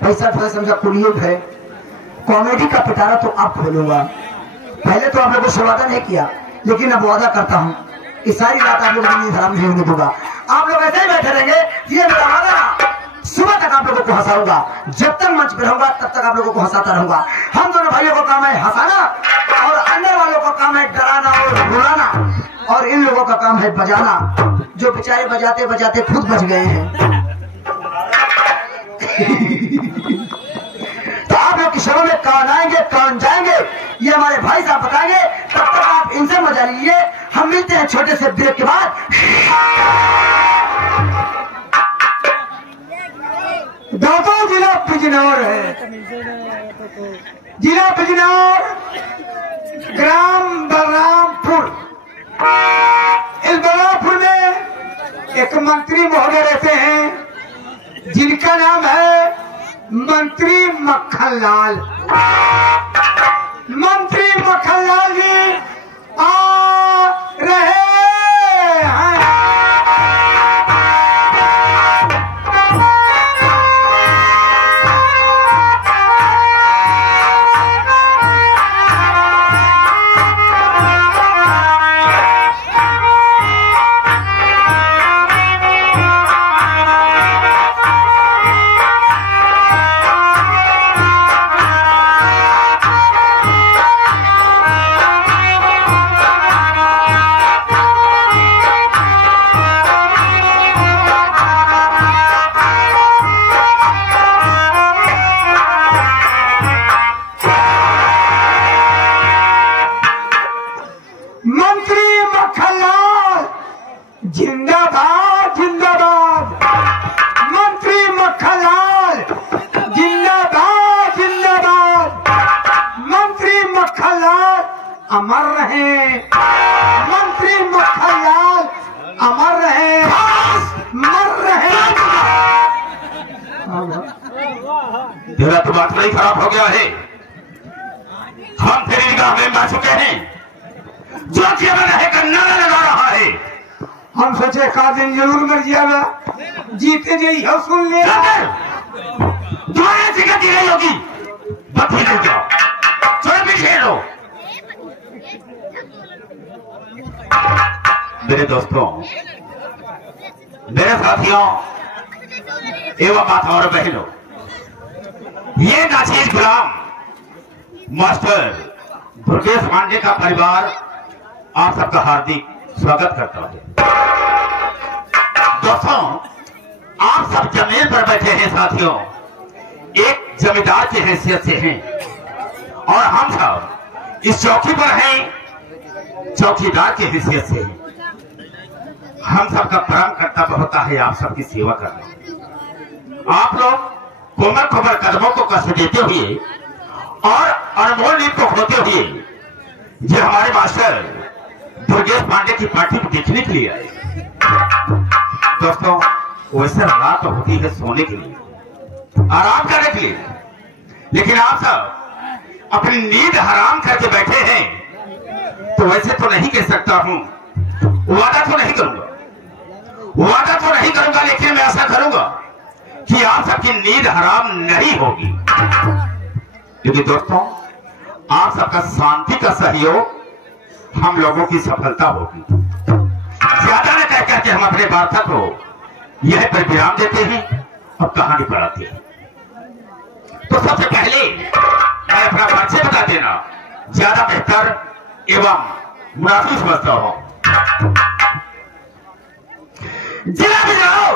पैसा थोड़ा समझा कुरियर है, कॉमेडी का पिटारा तो अब खोलूंगा। पहले तो आप लोगों को वादा नहीं किया, लेकिन अब वादा करता हूँ कि सारी रात आप लोगों को नींद हराम नहीं होने दूंगा। आप लोग ऐसे ही बैठे रहेंगे, ये मेरा वादा। सुबह तक आप लोगों को हंसाऊंगा, जब तक मंच पे रहूंगा तब तक आप लोगों को हंसाता रहूंगा। हम दोनों भाइयों को काम है हंसाना, और अंदर वालों का काम है डराना और रुलाना, और इन लोगों का काम है बजाना, जो बेचारे बजाते बजाते खुद बच गए हैं। तो आप लोग की शोरों में कौन आएंगे कौन जाएंगे, ये हमारे भाई साहब बताएंगे। तब तक आप इनसे मजा लीजिए, हम मिलते हैं छोटे से ब्रेक के बाद। दाता जिला बिजनौर है, जिला बिजनौर, ग्राम बलरामपुर। इस बलरामपुर में एक मंत्री महोदय रहते हैं, जिनका नाम है मंत्री मक्खनलाल। मंत्री मक्खनलाल जी आ रहे हैं। जिंदाबाद जिंदाबाद, मंत्री मक्खनलाल जिंदाबाद जिंदाबाद, मंत्री मक्खनलाल अमर रहे, मंत्री मक्खनलाल अमर रहे, मर रहे। तेरा तो बात नहीं खराब हो गया है, हम तेरी निगाह में मर चुके हैं। जो केवल है का नारा लगा रहा है, हम सोचे का दिन जरूर मर जाएगा, जीते जी हो सुन ले। तुम्हारी जिंदगी नहीं होगी, बत्ती नहीं जाओ, चलो पीछे लो। मेरे दोस्तों, मेरे साथियों एवं माताओं और बहनों, ये नाचीज गुलाम मास्टर दुर्गेश पांडे का परिवार आप सबका हार्दिक स्वागत करता है। दोस्तों, आप सब जमीन पर बैठे हैं साथियों, एक जमींदार की हैसियत से हैं, और हम सब इस चौकी पर हैं चौकीदार की हैसियत से हैं। हम सबका परम कर्तव्य होता है आप सबकी सेवा करना। आप लोग कोमल कोमल कदमों को कष्ट देते हुए और अनमोल नींद को खोते हुए ये हमारे मास्टर दुर्गेश पांडे की पार्टी को देखने के लिए आए। दोस्तों, वैसे रात होती है सोने के लिए, आराम करने के लिए, लेकिन आप सब अपनी नींद हराम करके बैठे हैं। तो वैसे तो नहीं कह सकता हूं, वादा तो नहीं करूंगा, वादा तो नहीं करूंगा, लेकिन मैं ऐसा करूंगा कि आप सबकी नींद हराम नहीं होगी। क्योंकि दोस्तों, आप सबका शांति का सहयोग हम लोगों की सफलता होगी। ज्यादा न कह करके हम अपने वार्ता को यह पर विराम देते हैं और कहानी पर आते हैं। तो सबसे पहले मैं अपना परिचय बता देना ज्यादा बेहतर एवं मुनासिब समझता हूं। जिला बिजनौर,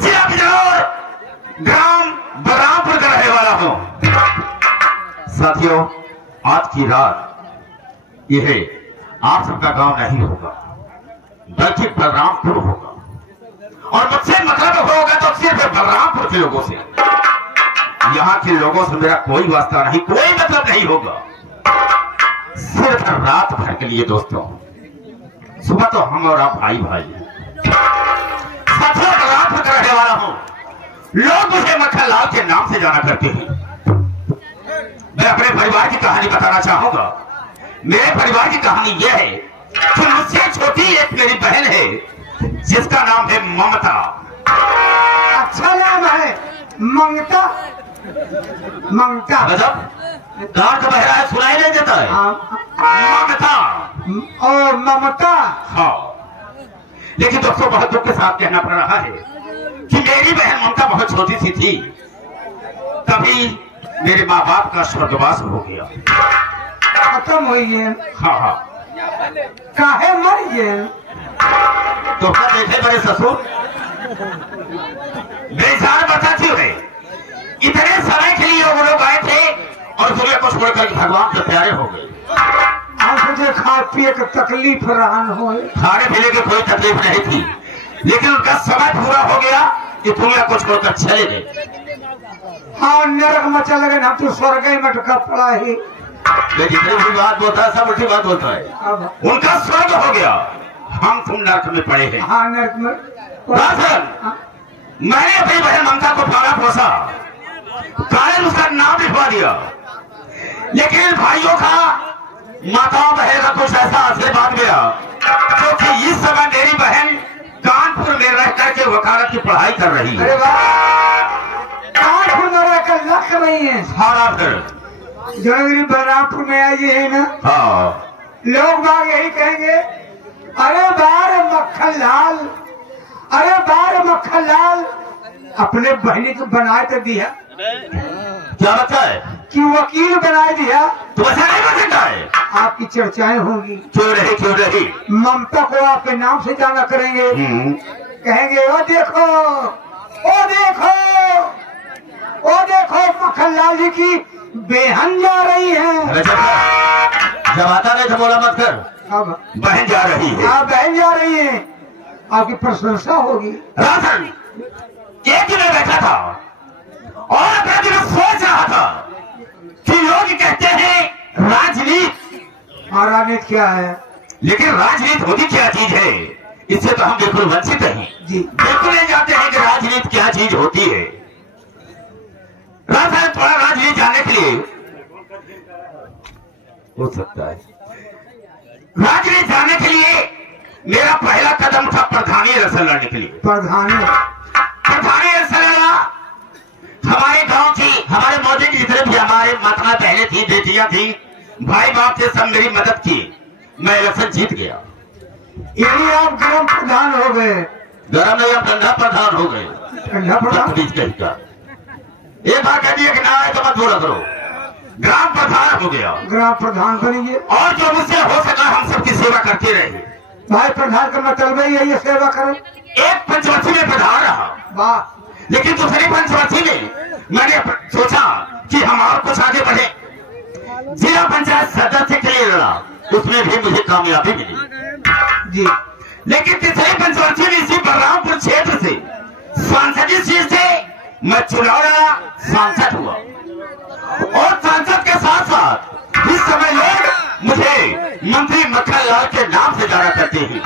जिला बिजनौर, ग्राम बलरामपुर का रहने वाला हूं। साथियों, आज की रात यह आप सबका गांव नहीं होगा, बल्कि बलरामपुर होगा, और मुझसे मतलब होगा तो सिर्फ बलरामपुर के लोगों से। यहाँ के लोगों से मेरा कोई वास्ता नहीं, कोई मतलब नहीं होगा, सिर्फ रात भर के लिए। दोस्तों, सुबह तो हम और आप भाई भाई हैं। साथियों, बलरामपुर का रहने वाला हूं, लोग मुझे मक्खनलाल के नाम से जाना करते हैं। मैं अपने परिवार की कहानी बताना चाहूंगा। मेरे परिवार की कहानी यह है कि मुझसे छोटी एक मेरी बहन है जिसका नाम है ममता। अच्छा नाम है, मंगता मंगता गजब, कान का बहरा है, सुनाई नहीं देता है। ममता और ममता। हाँ, लेकिन दोस्तों बहुत दुख के साथ कहना पड़ रहा है कि मेरी बहन ममता बहुत छोटी सी थी, तभी मेरे माँ बाप का स्वर्गवास हो गया। खत्म हुई है। हाँ हाँ, काहे मर गए? तो क्या देखे बड़े ससुर, बेचार बता क्यों है, इतने समय के लिए वो लोग आए थे और सूर्य को छोड़कर भगवान के प्यारे हो गए। आप मुझे खा पिए के तकलीफ रहन हो, खाने पीने की कोई तकलीफ नहीं थी, लेकिन उनका समय पूरा हो गया कि दुनिया को छोड़कर चले गए। हाँ, नरक मचा लगे, हम तो स्वर्ग में मटका पड़ा ही। जितनी भी बात बोलता है सब उल्टी बात बोलता है। अब उनका स्वर्ग हो गया, हम तुम नरक में पड़े हैं। हाँ, नरक में। मैंने अपनी बहन ममता को पाला पोसा, कारण उसका नाम लिखवा दिया, लेकिन भाइयों का माता बहन का कुछ ऐसा आशीर्वाद मिला, क्योंकि इस समय मेरी बहन कानपुर में रह करके वकालत की पढ़ाई कर रही है। अरे वाह, कानपुर में रहकर लख रही है। सारा फिर जनवरी बलरामपुर में आई है ना। हाँ, लोग बाग यही कहेंगे, अरे बार मक्खन लाल, अरे बार मक्खन लाल, अपने बहनी को बनाए तो दिया, क्या बता है कि वकील बनाए दिया, तो ऐसा नहीं हो सकता है। आपकी चर्चाएं होंगी। क्यों रही ममता को आपके नाम से जाना करेंगे, कहेंगे ओ देखो, ओ देखो, ओ देखो मक्खन लाल जी की बेहन जा रही है। जब आता नहीं तो बोला मत कर, अब बहन जा रही है। आप बहन जा रही है, आपकी प्रशंसा होगी। राजन एक दिन बैठा था और अपने दिल में सोच रहा था कि लोग कहते हैं राजनीति, हाँ, राजनीति क्या है? लेकिन राजनीति होती क्या चीज है, इससे तो हम बिल्कुल वंचित हैं जी, बिल्कुल नहीं जानते हैं कि राजनीति क्या चीज होती है। राजन थोड़ा राजनीति जानने के लिए हो सकता है, राजनीति जानने के लिए मेरा पहला कदम था प्रधानी इलेक्शन लड़ने के लिए। प्रधानी इलेक्शन लड़ा, हमारे गांव की, हमारे मोदी की जितने भी हमारे माता बहने थी, बेटियां थी, भाई बाप थे, सब मेरी मदद की, मैं इलेक्शन जीत गया। यानी आप गरम प्रधान हो गए? गरम नहीं, आप ठंडा प्रधान हो गए। ठंडा प्रधान? एक बार कह दिया कि ना आए तो मत बोला करो, ग्राम प्रधान हो गया। ग्राम प्रधान बनिए, और जो मुझसे हो सका हम सबकी सेवा करते रहे। भाई प्रधान का मतलब ही है ये सेवा करो। एक पंचवर्षी में प्रधान रहा, वाह, लेकिन दूसरी पंचवर्षी में मैंने सोचा कि हम और कुछ आगे बढ़े। जिला पंचायत सदस्य के लिए लड़ा, उसमें भी मुझे कामयाबी मिली जी। लेकिन तीसरी पंचवर्षी में इसी बलरामपुर क्षेत्र से सांसदीय सीट से मैं चुनाव लड़ा, सांसद हुआ, और सांसद के साथ साथ इस समय लोग मुझे मंत्री मक्खन लाल के नाम से जाना करते हैं।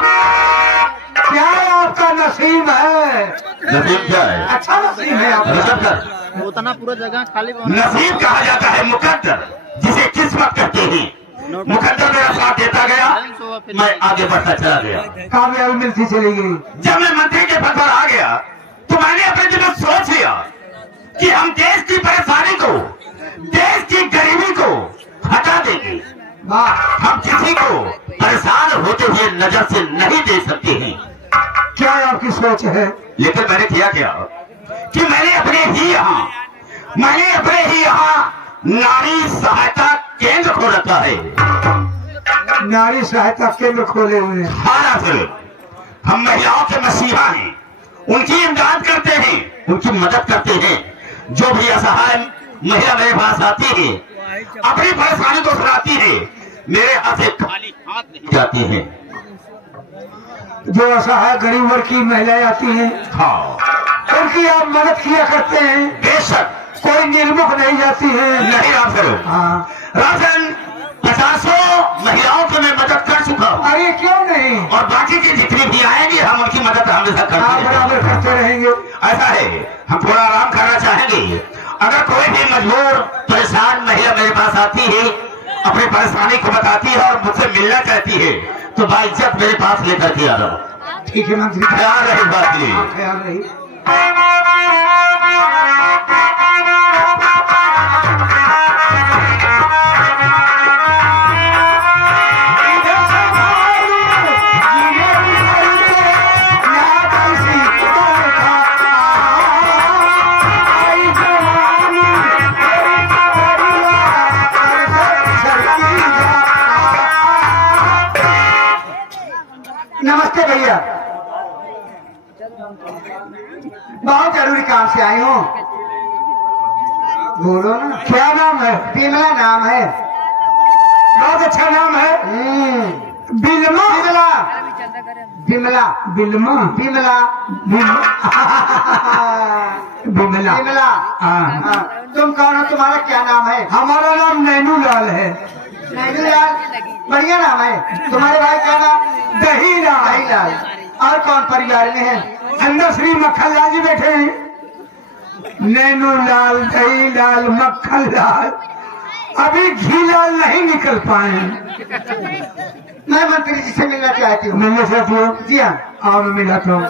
क्या आपका नसीब है? नसीब क्या है? अच्छा नसीब है आपका। मुकद्दर, उतना पूरा जगह खाली नसीब कहा जाता है मुकद्दर, जिसे किस्मत कहते हैं। मुकद्दर मेरा साथ देता गया, मैं आगे बढ़ता चला गया, कामयाबी मिलती चली गई। जब मैं मंत्री के पद पर आ गया तो मैंने अपने दिल में सोच लिया कि हम देश की परेशानी को, देश की गरीबी को हटा देंगे। वाह, हम किसी को परेशान होते हुए नजर से नहीं दे सकते हैं। क्या आपकी सोच है? लेकिन मैंने किया क्या कि मैंने अपने ही यहाँ नारी सहायता केंद्र खोल रखा है। नारी सहायता केंद्र खोले हुए हैं। हाँ सर, हम महिलाओं के मसीहा हैं, उनकी इमदाद करते हैं, उनकी मदद करते हैं। जो भी असहाय महिला मेरे पास आती है, अपनी परेशानी को सुनाती है, मेरे हाथ से खाली हाथ नहीं जाती है। जो असहाय गरीब वर्ग की महिलाएं आती हैं, हाँ, उनकी आप मदद किया करते हैं। बेशक, कोई निर्मुख नहीं जाती है। नहीं आप करो। हाँ, राजन 50 महिलाओं की मैं मदद कर चुका हूँ, अरे क्यों नहीं, और बाकी की जितनी भी आएंगी हम उनकी मदद हमेशा आप करते बराबर करते रहेंगे। ऐसा है, हम थोड़ा आराम करना चाहेंगे। अगर कोई भी मजबूर परेशान महिला मेरे पास आती है, अपनी परेशानी को बताती है और मुझसे मिलना चाहती है, तो बाइज्जत मेरे पास लेकर के आ रहा। ठीक है मंत्री, ख्याल रहे बात के लिए। ख्याल रही। भैया, बहुत जरूरी काम से आई हूँ। बोलो ना, क्या नाम है? बिमला नाम है। बहुत अच्छा नाम है। बिलमा। बिमला बिमला बिलमा बिमला बिमला बिमला। तुम कौन हो? तुम्हारा क्या नाम है? हमारा नाम नैनू लाल है। नैनू लाल, बढ़िया नाम है। तुम्हारे भाई का नाम? दही लाल। दही लाल। और कौन परिवार में है? अंदर श्री मक्खन लाल जी बैठे हैं। नैनू लाल, दही लाल, मक्खन लाल, अभी घी लाल नहीं निकल पाए। मैं मंत्री जी से मिलना चाहती हूँ। मिलना चाहती हूँ? जी हाँ। आओ मैं मिलाता हूँ।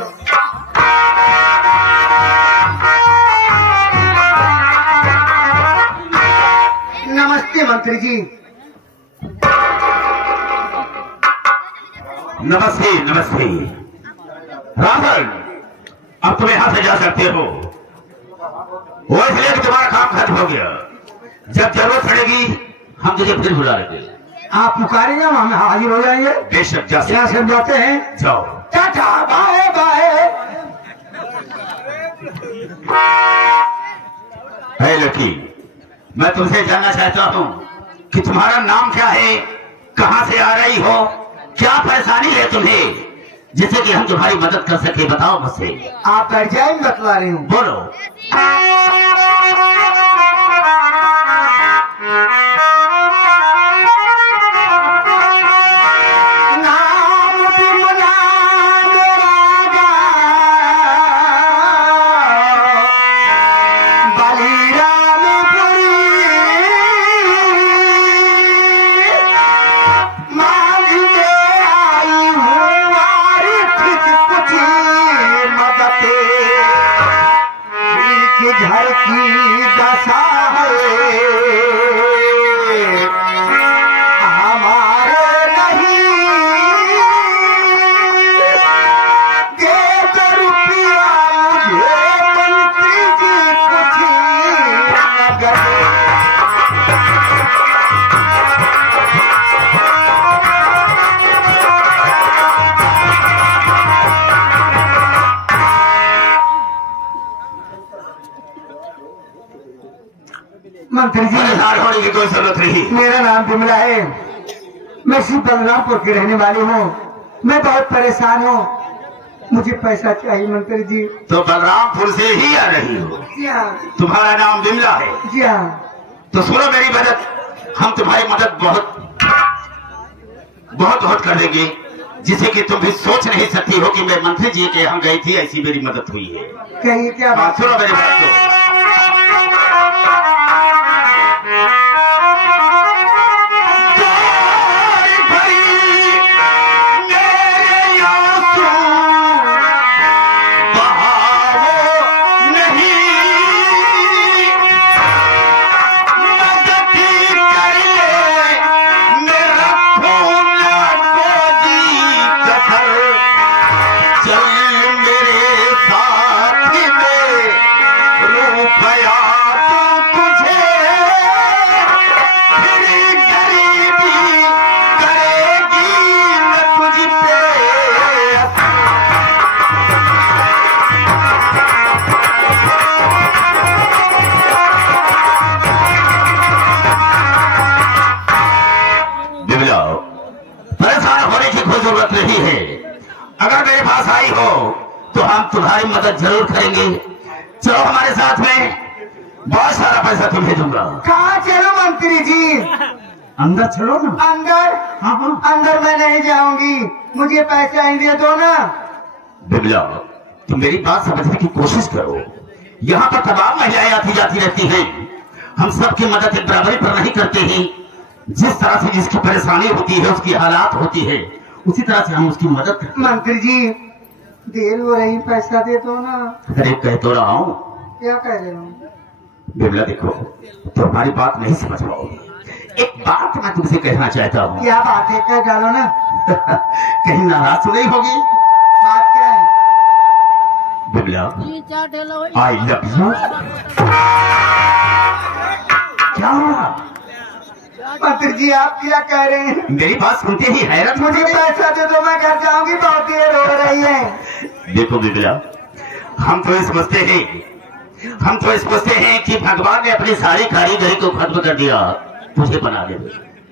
नमस्ते मंत्री जी। नमस्ते नमस्ते। रावण, अब तुम यहाँ से जा सकते हो। वो इसलिए कि तुम्हारा काम खत्म हो गया। जब जरूरत पड़ेगी हम तुझे फिर बुला लेंगे। आप पुकारेंगे, हम हाजिर हो जाएंगे। बेशक जा यहाँ से जाते हैं। जाओ। Tata bye bye. है लड़की, मैं तुमसे जानना चाहता हूँ कि तुम्हारा नाम क्या है, कहाँ से आ रही हो, क्या परेशानी है तुम्हें, जिससे कि हम तुम्हारी मदद कर सके। बताओ मुझसे। आप बैठ जाए, बतला रही हूँ। बोलो। मंत्री जी, होने की कोई जरूरत नहीं। मेरा नाम बिमला है। मैं श्री बलरामपुर की रहने वाली हूँ। मैं बहुत परेशान हूँ, मुझे पैसा चाहिए मंत्री जी। तो बलरामपुर से ही आ रही हो? जी हाँ। तुम्हारा नाम बिमला है? जी हाँ। तो सुनो मेरी मदद, हम तुम्हारी मदद बहुत बहुत बहुत कर देंगे, जिसे कि तुम भी सोच नहीं सकती हो कि मैं मंत्री जी के यहाँ गई थी, ऐसी मेरी मदद हुई है। कहिए क्या बात? सुनो मेरी बात को। परेशान होने की कोई जरूरत नहीं है। अगर मेरे पास आई हो तो हम तुम्हारी मदद जरूर करेंगे। चलो हमारे साथ में, बहुत सारा पैसा तुम्हें दूंगा। कहाँ चलो मंत्री जी? अंदर चलो ना। अंदर? हाँ हाँ। अंदर मैं नहीं जाऊंगी, मुझे पैसा ही दे दो ना। बिमला, तुम मेरी बात समझने की कोशिश करो। यहाँ पर तमाम महिलाएं आती जाती रहती हैं। हम सबकी मदद एक बराबरी पर नहीं करते हैं। जिस तरह से जिसकी परेशानी होती है, उसकी हालात होती है, उसी तरह से हम उसकी मदद करते हैं। मंत्री जी, देर हो रही, पैसा दे दो ना। अरे कह तो रहा हूँ। क्या कह रहे हो? बिमला देखो, तो हमारी बात नहीं समझ पाओगे। एक बात मैं तुमसे कहना चाहता हूँ। क्या बात है? कह डालो ना। कहीं नाराज तो नहीं होगी? बात क्या है? Bimla, I love you. क्या हुआ? मंत्री जी आप क्या कह रहे हैं? मेरी बात सुनते ही हैरत मुझे पैसा दे दो, मैं घर जाऊंगी, बहुत देर हो रही है। देखो बिगड़ा, हम तो समझते हैं कि भगवान ने अपनी सारी कारीगरी को खत्म कर दिया, तुझे बना दे।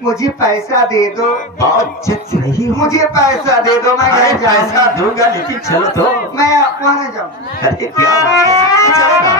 मुझे पैसा दे दो। बहुत जिद रही हो। मुझे पैसा दे दो, मैं घर जाऊंगा। पैसा दूंगा, लेकिन चलो तो। मैं वहाँ जाऊँ। अरे क्या बात है, चलो ना।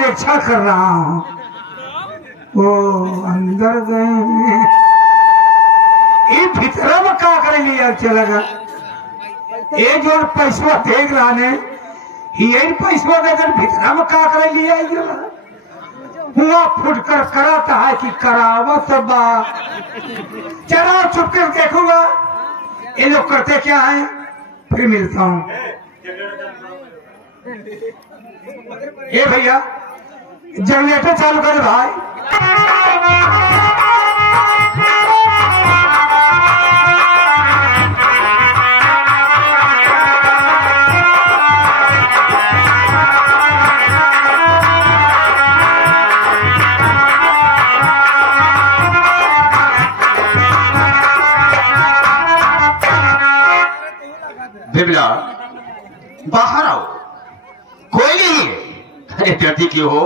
रक्षा कर रहा हूँ। वो अंदर गए, ये भीतर में का करे लिया चला गया। ये जो पैसा देख रहा ने, ये पैसा देकर भीतर में का करे लिया हुआ फुटकर कराता है कि करावत बा। चलो चुप कर देखूंगा ये लोग करते क्या है, फिर मिलता हूँ। ये भैया जनरेटर चालू करे भाई। बिमला बाहर आओ, कोई नहीं है। अरे डरती क्यों हो?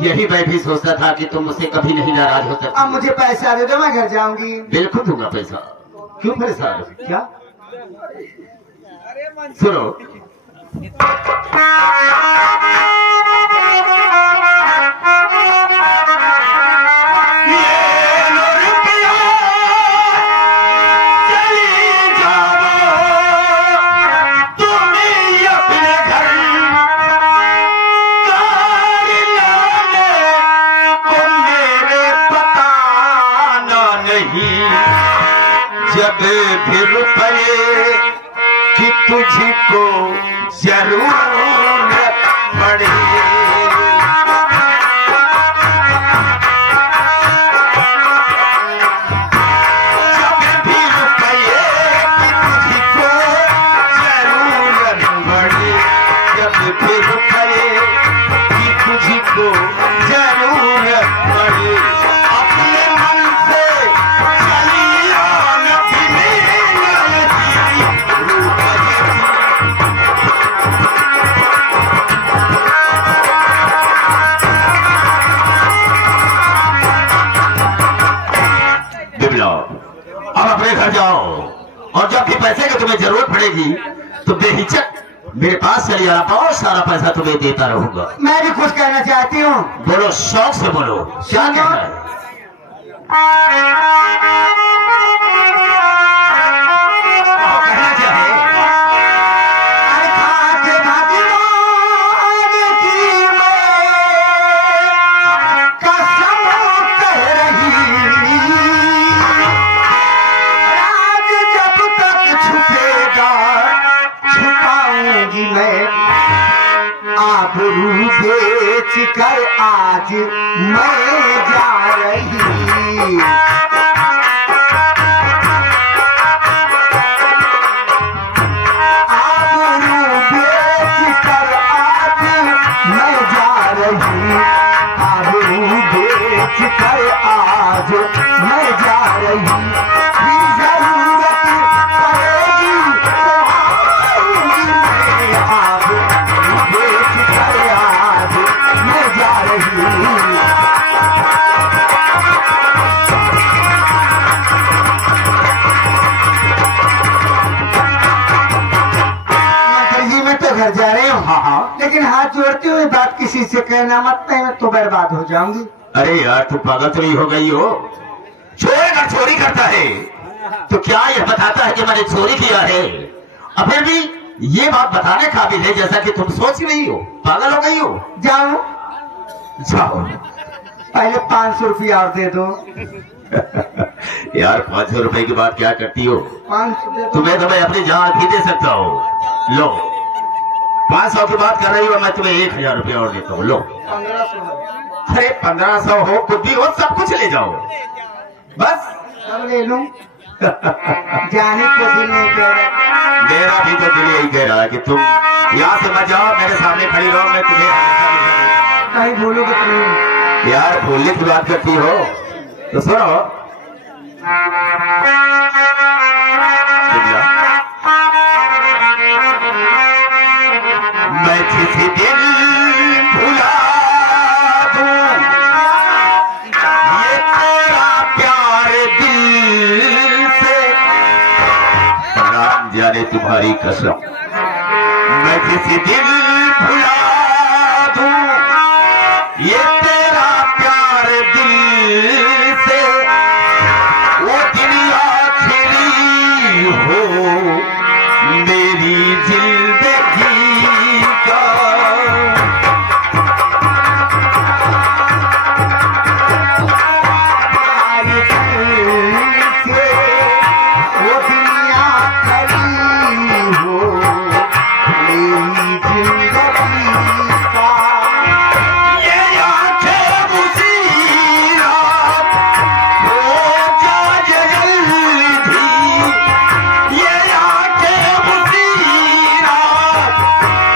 यही मैं भी सोचता था कि तुम मुझसे कभी नहीं नाराज हो सकते। अब मुझे पैसा दे दो, मैं घर जाऊंगी। बिल्कुल दूंगा पैसा, क्यों परेशान? क्या सुनो, जब भी रुपये कि तुझको जरूरत पड़े, जब भी रुपये कि तुझको जरूरत पड़े, जब भी रुपये कि तुझको जरूरत पड़े, अपने मन से चलिया अब अपने घर जाओ, और जब भी पैसे की तुम्हें जरूरत पड़ेगी तो बेहिचक मेरे पास चली आना, बहुत सारा पैसा तुम्हें देता रहूंगा। मैं भी कुछ कहना चाहती हूँ। बोलो, शौक से बोलो, क्या कहना है? कहना क्या है? आबरू बेच कर आज मैं जा रही। किसी से कहना मत, मैं तो बर्बाद हो जाऊंगी। अरे यार तू पागल तो नहीं हो गई हो? चोर अगर चोरी करता है तो क्या यह बताता है कि मैंने चोरी किया है? अब फिर भी ये बात बताने काबिल है जैसा कि तुम सोच रही हो। पागल हो गई हो? जाओ जाओ। पहले 500 रुपया और दे दो। यार 500 रुपए की बात क्या करती हो? 500 दे दो। तुम्हें तो मैं अपनी जान भी दे सकता हूँ। लो 500 की बात कर रही हो, मैं तुम्हें 1000 रुपया और देता हूँ। लो 1500। अरे 1500 हो कुछ भी हो, सब कुछ ले जाओ बस। सब ले लूं। जाने को दिल नहीं कह रहा। मेरा भी तो दिल यही कह रहा है कि तुम यहाँ से मत जाओ, मेरे सामने खड़ी रहो, मैं तुम्हें कहीं भूलोगे तो नहीं। यार भूलने की बात करती हो तो सुनो। मैं किसी दिल भुला दूं, ये तेरा प्यार दिल से, राम जाने तुम्हारी कसम। मैं किसी दिल भुला दूं, ये तेरा प्यार दिल से, वो दिल आखिरी हो मेरी जिंदगी का। वो दुनिया खड़ी हो मेरी जिंदगी का। ये आंखें मुसीबत हो जाए जल्दी, ये आंखें मुसीबत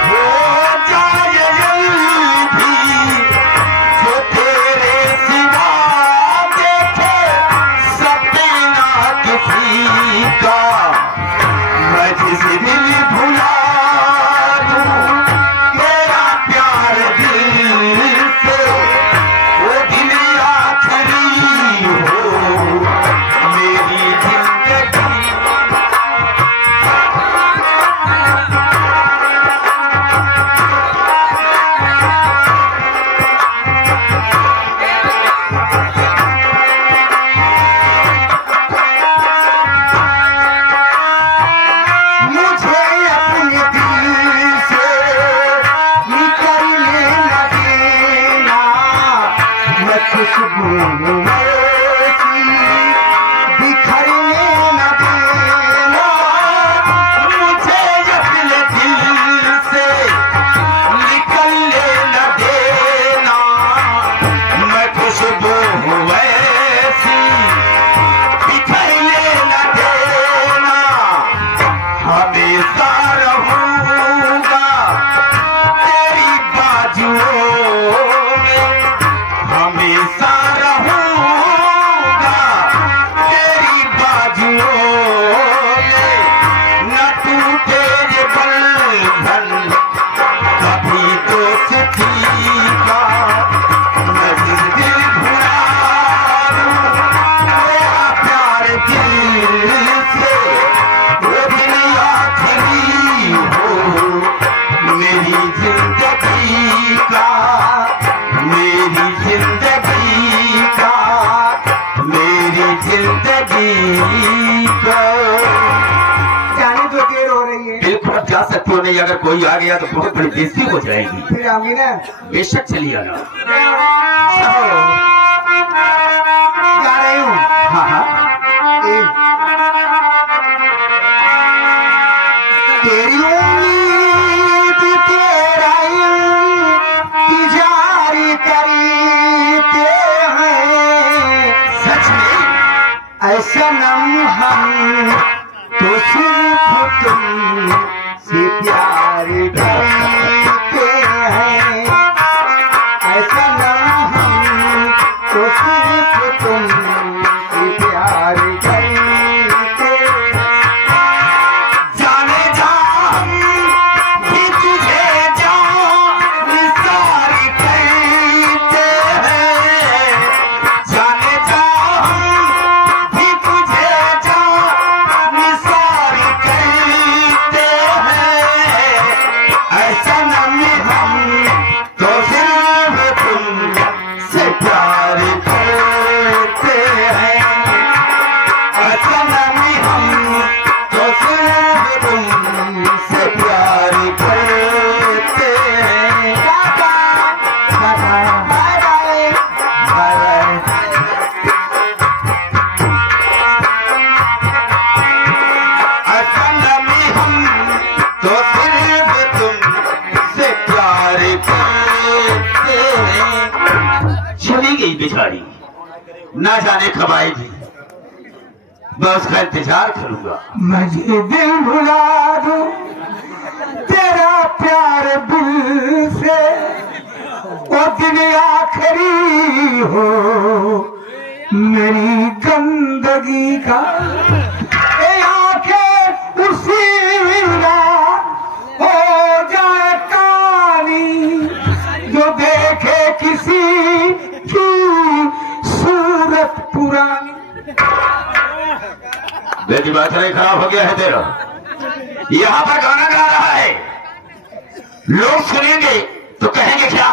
हो जाए जल्दी, जो तेरे सिवा देखे सपना किसी का। मैं किसी दिल भुला दूं तेरा प्यार दिल से, वो दिल आखिरी हो मेरी जिंदगी। मुझे अपने दिल से निकलने न देना, मैं खुशबू ऐसी बिखरने न देना। मुझे अपने दिल से निकलने न देना, मैं खुशबू ऐसी बिखरने न देना। हमेशा रहूंगा तेरी बाजुओं में, हमेशा रहूंगा तेरी बाजुओं में। न टूटे ये बंधन कभी दोस्ती का। मैं दिल भुला दूं तेरा प्यार दिल से, वो दिल आखिरी हो मेरी जिंदगी का, मेरी जिंदगी का, मेरी जिंदगी का। जाने दो, देर हो रही है। बिल्कुल अब जा सकती हो, नहीं अगर कोई आ गया तो बहुत बड़ी बेइज्जती हो जाएगी। फिर आऊंगी ना। बेशक चली आना। जा रही हूँ। हाँ हाँ तेरी उम्मीद तेरा इंतजार करते हैं, सच में ऐसा नम हम तो सिर्फ तुम से प्यार करते हैं। ऐसा नम हम तो सिर्फ तुम से प्यार करते हैं। जाने जा हम भी तुझे जान सारी कहते हैं। जाने जा हम भी तुझे जान सारी कहते हैं। प्यार करते हैं, सनम हम तो सिर्फ तुमसे प्यार करते हैं। Bye bye bye bye. सनम हम तो सिर्फ तुमसे प्यार करते हैं। चली गई बेचारी, ना जाने कब आएगी, मैं उसका इंतजार करूंगा। मुझे दिल भुला दूं तेरा प्यार दिल से, वो दिन आखिरी हो मेरी गंदगी का, ए आंखें उसी रात हो जाए काली, जो देखे किसी की सूरत पुरानी। बेटी बात नहीं, खराब हो गया है तेरा। यहाँ पर गाना गा रहा है, लोग सुनेंगे तो कहेंगे क्या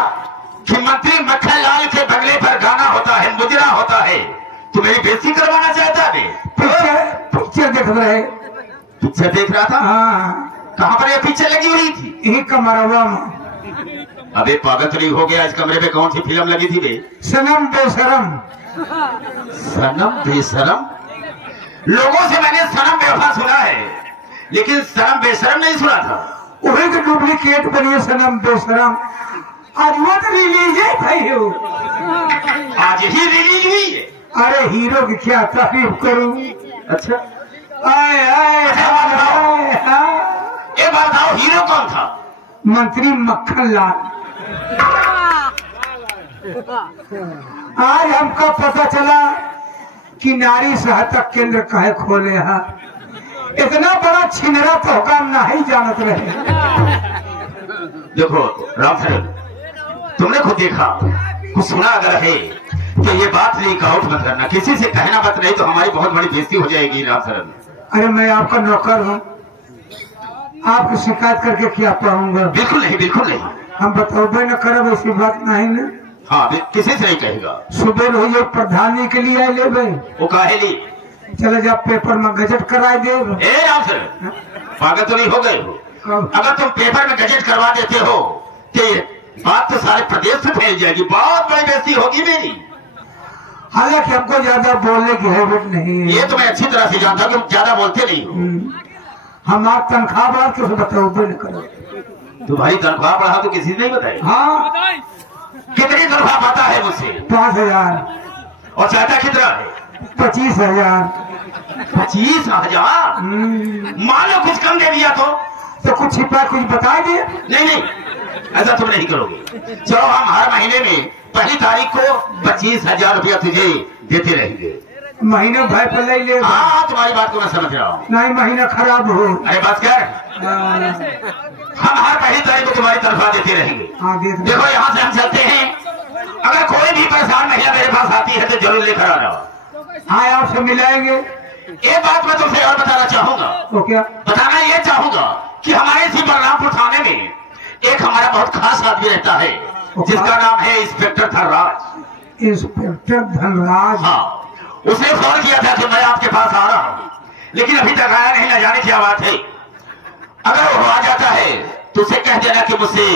कि मंत्री मक्खन लाल के बंगले पर गाना होता है, मुजरा होता है। तू मेरी बेइज्जती करवाना चाहता है? पिक्चर देख रहे। पिक्चर देख रहा था? हाँ, कहाँ पर ये पिक्चर लगी हुई थी? यही कमरवा में। अबे पागल तो नहीं हो गया? इस कमरे में कौन सी फिल्म लगी थी बे? सनम बेशरम। सनम बेशरम? लोगों से मैंने सनम बेवफा सुना है, लेकिन सनम बेशरम नहीं सुना था। वही तो डुप्लीकेट बनी है सनम बेशरम। आज वो तो रिलीज है भाई हो। आज ही रिलीज हुई है। अरे हीरो की क्या तारीफ करूं। अच्छा, आए आए अच्छा, ये बात बताओ, हीरो कौन था? मंत्री मक्खन लाल। आज हमको पता चला कि नारी सहायता केंद्र काहे खोले हैं। इतना बड़ा छिनरा तो काम नहीं जानत रहे। देखो राम साहब, तुमने खुद देखा, कुछ सुना अगर है कि ये बात लीक आउट मत करना, किसी से कहना मत, नहीं तो हमारी बहुत बड़ी बेइज्जती हो जाएगी। राम साहब, अरे मैं आपका नौकर हूँ, आपकी शिकायत करके क्या पाऊंगा? बिल्कुल नहीं, बिल्कुल नहीं। हम बताओगे न करब, ऐसी बात नहीं न। हाँ, किसी से नहीं कहेगा। सुबह हो जाए प्रधानी के लिए आए ले भाई, वो काहे ली? चले जा पेपर में गजट कराए दे। ए राम साहब, पागल तो नहीं हो गए हो? अगर तुम पेपर में गजट करवा देते हो तो ये बात तो सारे प्रदेश में फैल जाएगी, बहुत बड़ी बेइज्जती होगी मेरी। हालांकि हमको ज्यादा बोलने की हैबिट नहीं है। ये तो मैं अच्छी तरह से जानता हूँ कि तुम ज्यादा बोलते नहीं हो। हमारा तनख्वाह बढ़ा के बताओगे न करो। तुम्हारी तनख्वाह बढ़ा तो किसी ने नहीं बताई? हाँ, कितनी तनख्वाह पता है मुझसे? 5,000। और चाहता कितना है? 25,000। 25,000? मान लो कुछ कम दे दिया तो कुछ छिपा कुछ बता दे। नहीं नहीं, ऐसा तुम नहीं करोगे। चलो, हम हर महीने में पहली तारीख को 25,000 रुपया तुझे देते रहेंगे। महीने भर पर ले ले। हाँ, तुम्हारी बात को मैं समझ रहा हूँ। नहीं, महीना खराब हो। अरे बात कर, हम हर पहली तारीख को तुम्हारी तनख्वाह देते रहेंगे। देखो, यहाँ से हम चलते हैं, अगर कोई भी परेशान महिला मेरे पास आती है तो जरूर लेकर आना। हाँ, आपसे मिलाएंगे। एक बात मैं तुमसे और बताना चाहूंगा। तो क्या बताना ये चाहूंगा कि हमारे इसी बलरामपुर थाने में एक हमारा बहुत खास आदमी रहता है, जिसका नाम है इंस्पेक्टर धनराज। इंस्पेक्टर धनराज? हाँ, उसने फोन किया था कि मैं आपके पास आ रहा हूँ, लेकिन अभी तक आया नहीं, न जाने क्या बात है। अगर वो आ जाता है तो उसे कह देना कि मुझसे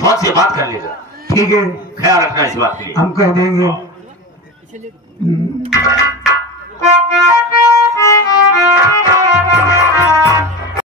फोन से बात कर लेगा। ठीक है, ख्याल रखना इस बात के लिए। हम कह देंगे।